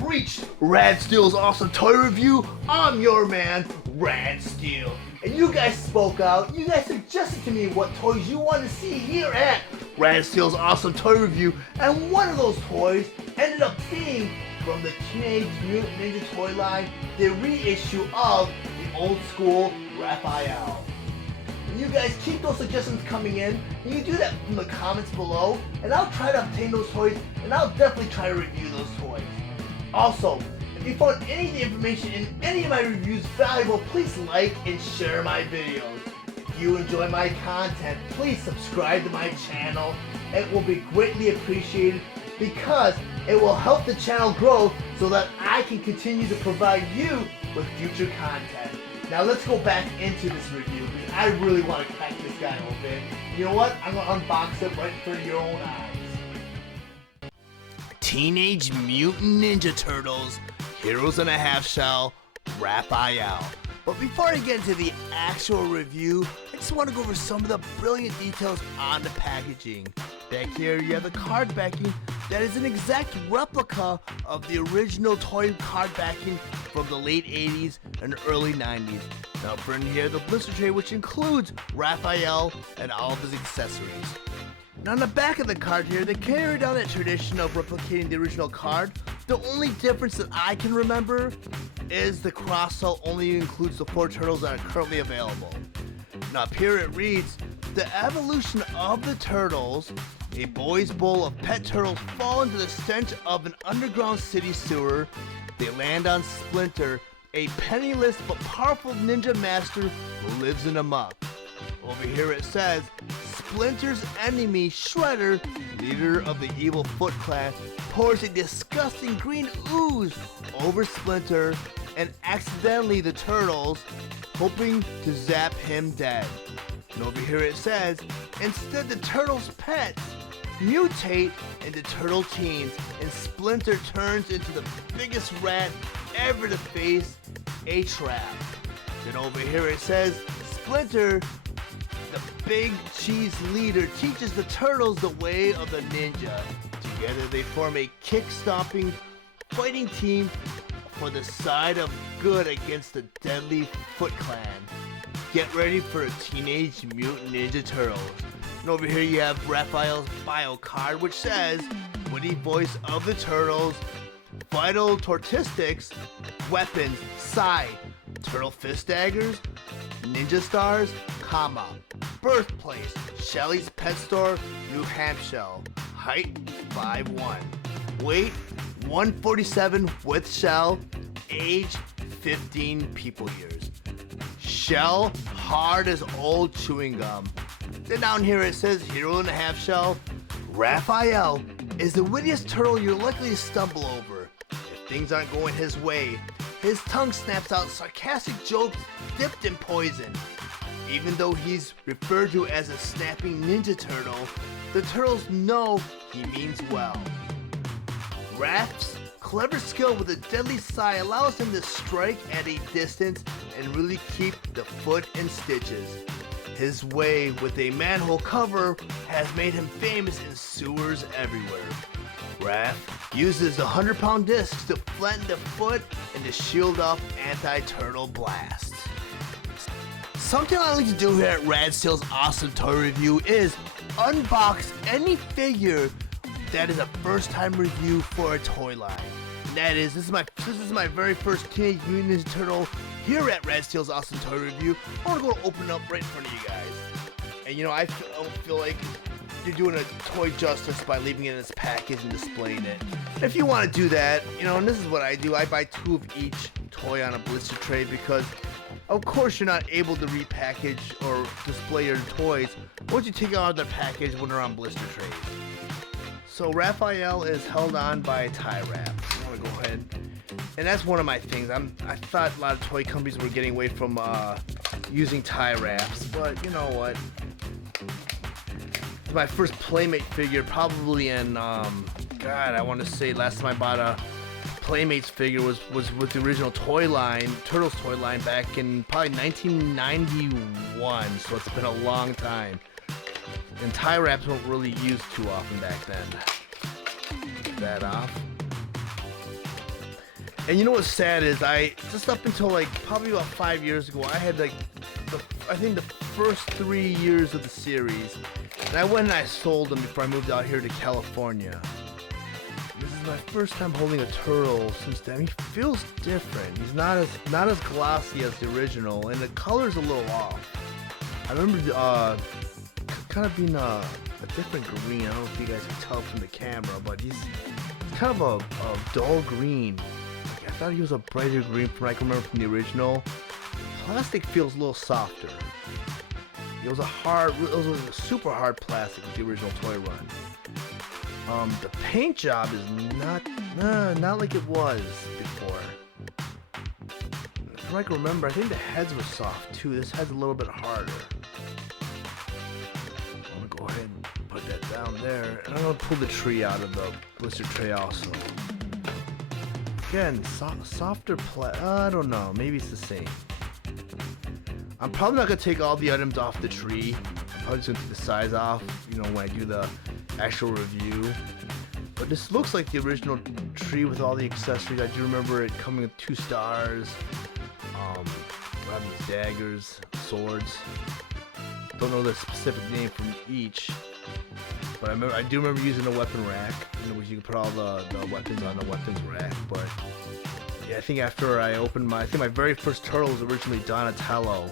have reached Rad Steele's awesome toy review. I'm your man, Rad Steele. And you guys spoke out. You guys suggested to me what toys you want to see here at Rad Steele's awesome toy review. And one of those toys ended up being from the Teenage Mutant Ninja toy line, the reissue of the old school Raphael. You guys keep those suggestions coming in. You can do that from the comments below, and I'll try to obtain those toys, and I'll definitely try to review those toys. Also, if you found any of the information in any of my reviews valuable, please like and share my videos. If you enjoy my content, please subscribe to my channel. It will be greatly appreciated because it will help the channel grow so that I can continue to provide you with future content. Now let's go back into this review because I really want to crack this guy open. You know what? I'm going to unbox it right in front of your own eyes. Teenage Mutant Ninja Turtles, Heroes in a Half Shell, Raphael. But before I get into the actual review, I just want to go over some of the brilliant details on the packaging. Back here you have the card backing that is an exact replica of the original toy card backing from the late 80s and early 90s. Now for in here the blister tray, which includes Raphael and all of his accessories. Now on the back of the card here, they carried on that tradition of replicating the original card. The only difference that I can remember is the cross-sell only includes the 4 turtles that are currently available. Now up here it reads, the evolution of the turtles. A boy's bowl of pet turtles fall into the stench of an underground city sewer. They land on Splinter, a penniless but powerful ninja master who lives in a muck. Over here it says, Splinter's enemy, Shredder, leader of the evil Foot Clan, pours a disgusting green ooze over Splinter and accidentally the turtles, hoping to zap him dead. And over here it says, instead the turtles' pets mutate into turtle teens and Splinter turns into the biggest rat ever to face a trap. Then over here it says, Splinter, the big cheese leader, teaches the turtles the way of the ninja. Together they form a kick-stomping fighting team for the side of good against the deadly Foot Clan. Get ready for a Teenage Mutant Ninja Turtles. And over here you have Raphael's bio card, which says, witty voice of the turtles, vital tortistics, weapons, psi, turtle fist daggers, ninja stars, comma, birthplace, Shelly's Pet Store, New Hampshire, height 5'1", weight 147 with shell, age 15 people years. Shell hard as old chewing gum. Then down here it says Hero in a Half Shell. Raphael is the wittiest turtle you're likely to stumble over. If things aren't going his way, his tongue snaps out sarcastic jokes dipped in poison. Even though he's referred to as a snapping ninja turtle, the turtles know he means well. Raph's clever skill with a deadly sigh allows him to strike at a distance and really keep the foot in stitches. His way with a manhole cover has made him famous in sewers everywhere. Raph uses the 100-pound discs to flatten the foot and to shield off anti-turtle blasts. Something I like to do here at Rad Steele's awesome toy review is unbox any figure that is a first-time review for a toy line. And that is, this is my very first Teenage Mutant Ninja Turtle here at Rad Steele's awesome toy review. I want to go open it up right in front of you guys. And you know, I feel like you're doing a toy justice by leaving it in its package and displaying it. And if you want to do that, you know, and this is what I do, I buy 2 of each toy on a blister tray because of course you're not able to repackage or display your toys once you take it out of their package when they're on blister trays. So Raphael is held on by a tie wrap. I'm gonna go ahead, and that's one of my things. I thought a lot of toy companies were getting away from using tie wraps, but you know what? It's my first Playmate figure, probably in God, I want to say last time I bought a Playmates figure was with the original toy line, Turtles toy line, back in probably 1991. So it's been a long time. And tie wraps weren't really used too often back then. Get that off. And you know what's sad is I just up until like probably about 5 years ago, I had like I think the first 3 years of the series, and I went and I sold them before I moved out here to California. This is my first time holding a turtle since then. He feels different. He's not as glossy as the original, and the color's a little off. I remember kind of being a different green. I don't know if you guys can tell from the camera, but he's kind of a dull green. Like, I thought he was a brighter green from I can remember from the original. Plastic feels a little softer. It was a super hard plastic with the original toy run. The paint job is not like it was before. From I can remember, I think the heads were soft too. This head's a little bit harder. I'm gonna go ahead and put that down there, and I'm gonna pull the tree out of the blister tray also. Again, softer I don't know, maybe it's the same. I'm probably not gonna take all the items off the tree. I'm probably just gonna take the size off, when I do the actual review. But this looks like the original tree with all the accessories. I do remember it coming with 2 stars, having daggers, swords. Don't know the specific name from each, but I do remember using a weapon rack, which you can put all the weapons on the weapons rack. But yeah, I think after I opened my very first turtle was originally Donatello,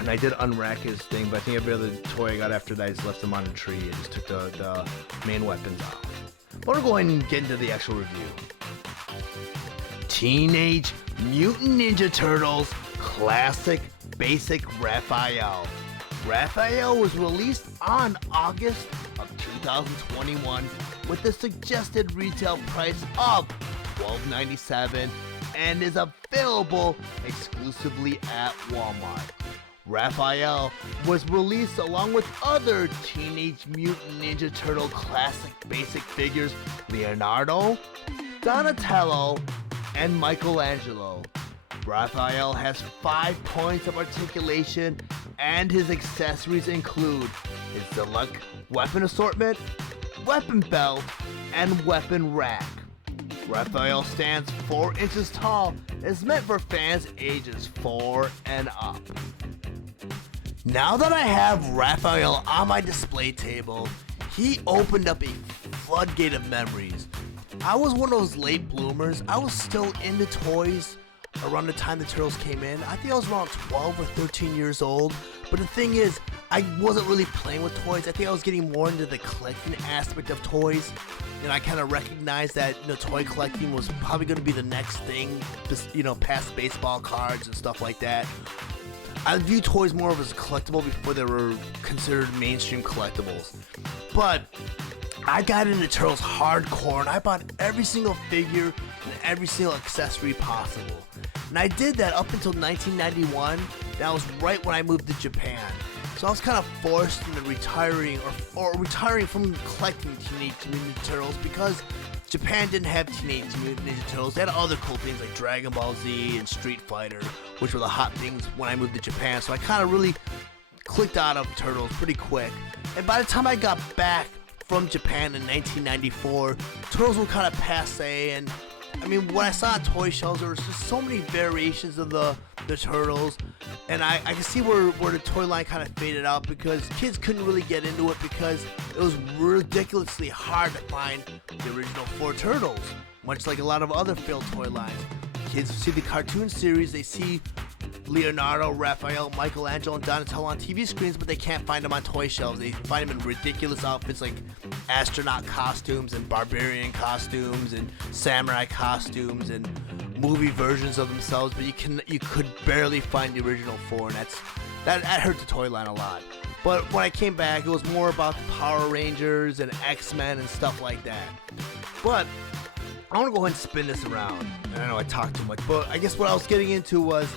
and I did unrack his thing. But I think every other toy I got after that, I just left them on the tree and just took the main weapons off. I want to go ahead and get into the actual review. Teenage Mutant Ninja Turtles Classic Basic Raphael. Raphael was released on August of 2021 with the suggested retail price of $12.97 and is available exclusively at Walmart. Raphael was released along with other Teenage Mutant Ninja Turtle Classic Basic figures Leonardo, Donatello, and Michelangelo. Raphael has 5 points of articulation, and his accessories include his deluxe weapon assortment, weapon belt, and weapon rack. Raphael stands 4 inches tall and is meant for fans ages 4 and up. Now that I have Raphael on my display table, he opened up a floodgate of memories. I was one of those late bloomers. I was still into toys around the time the Turtles came in. I think I was around 12 or 13 years old. But the thing is, I wasn't really playing with toys. I think I was getting more into the collecting aspect of toys. And I kind of recognized that toy collecting was probably going to be the next thing, past baseball cards and stuff like that. I view toys more as a collectible before they were considered mainstream collectibles. But I got into Turtles hardcore, and I bought every single figure and every single accessory possible. And I did that up until 1991. That was right when I moved to Japan. So I was kind of forced into retiring or retiring from collecting Teenage Mutant Ninja Turtles because Japan didn't have Teenage Mutant Ninja Turtles. They had other cool things like Dragon Ball Z and Street Fighter, which were the hot things when I moved to Japan. So I kind of really clicked out of Turtles pretty quick. And by the time I got back from Japan in 1994, Turtles were kind of passe, and I mean, when I saw toy shelves, there was just so many variations of the Turtles, and I can see where the toy line kind of faded out because kids couldn't really get into it because it was ridiculously hard to find the original 4 Turtles, much like a lot of other failed toy lines. Kids see the cartoon series, they see Leonardo, Raphael, Michelangelo, and Donatello on TV screens, but they can't find them on toy shelves. They find them in ridiculous outfits like astronaut costumes and barbarian costumes and samurai costumes and movie versions of themselves, but you could barely find the original 4, and that hurt the toy line a lot. But when I came back, it was more about the Power Rangers and X-Men and stuff like that. But I want to go ahead and spin this around. I know I talked too much, but I guess what I was getting into was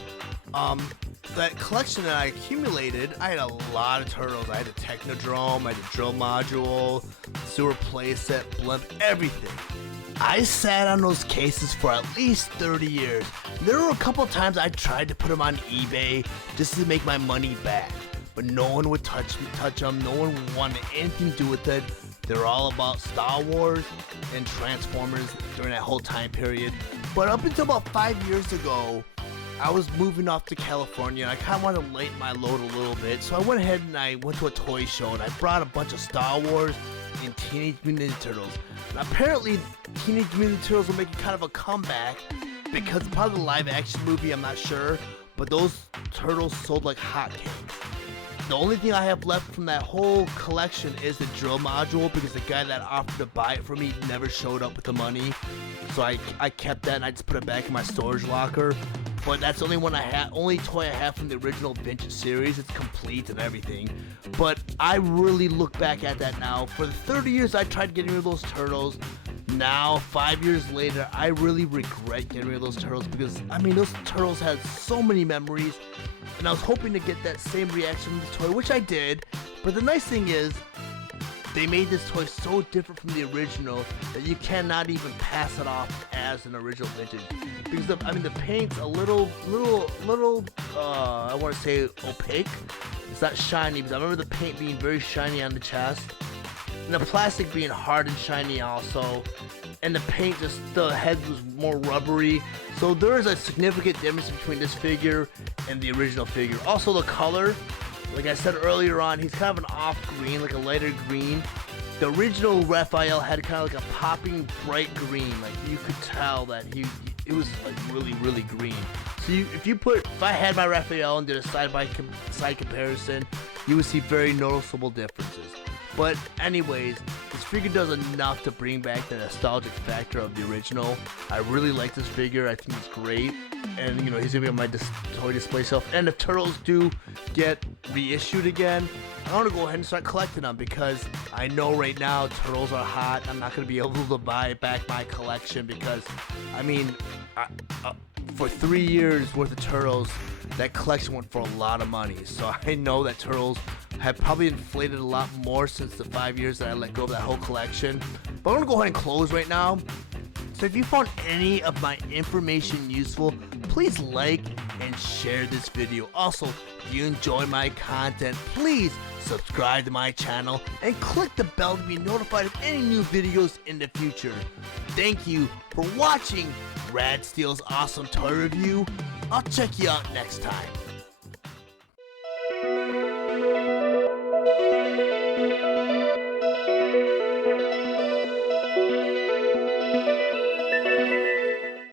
that collection that I accumulated. I had a lot of Turtles. I had a Technodrome, I had a drill module, sewer playset, blimp, everything. I sat on those cases for at least 30 years. There were a couple times I tried to put them on eBay just to make my money back, but no one would touch them. No one wanted anything to do with it They're all about Star Wars and Transformers during that whole time period. But up until about 5 years ago, I was moving off to California and I kind of wanted to lighten my load a little bit. So I went ahead and I went to a toy show and I brought a bunch of Star Wars and Teenage Mutant Ninja Turtles. And apparently Teenage Mutant Ninja Turtles are making kind of a comeback because part of the live action movie, I'm not sure, but those turtles sold like hotcakes. The only thing I have left from that whole collection is the drill module because the guy that offered to buy it for me never showed up with the money. So I kept that and I just put it back in my storage locker. But that's the only one I have, only toy I have from the original vintage series. It's complete and everything. But I really look back at that now. For the 30 years I tried getting rid of those turtles. Now, 5 years later, I really regret getting rid of those turtles because, I mean, those turtles had so many memories. And I was hoping to get that same reaction from the toy, which I did. But the nice thing is, they made this toy so different from the original that you cannot even pass it off as an original vintage. Because the paint's a little, I want to say opaque. It's not shiny, because I remember the paint being very shiny on the chest. And the plastic being hard and shiny also. And the paint, the head was more rubbery. So there is a significant difference between this figure and the original figure. Also the color, like I said earlier on, he's kind of an off green, like a lighter green. The original Raphael had kind of like a popping bright green. Like you could tell that it was like really green. So if I had my Raphael and did a side-by-side comparison, you would see very noticeable differences. But anyways, this figure does enough to bring back the nostalgic factor of the original. I really like this figure. I think he's great. And, you know, he's going to be on my toy display shelf. And if Turtles do get reissued again, I want to go ahead and start collecting them because I know right now Turtles are hot. I'm not going to be able to buy back my collection because, I mean, for 3 years worth of Turtles, that collection went for a lot of money. So I know that Turtles have probably inflated a lot more since the 5 years that I let go of that whole collection. But I'm going to go ahead and close right now. So if you found any of my information useful, please like and share this video. Also, if you enjoy my content, please subscribe to my channel and click the bell to be notified of any new videos in the future. Thank you for watching Rad Steele's awesome toy review. I'll check you out next time.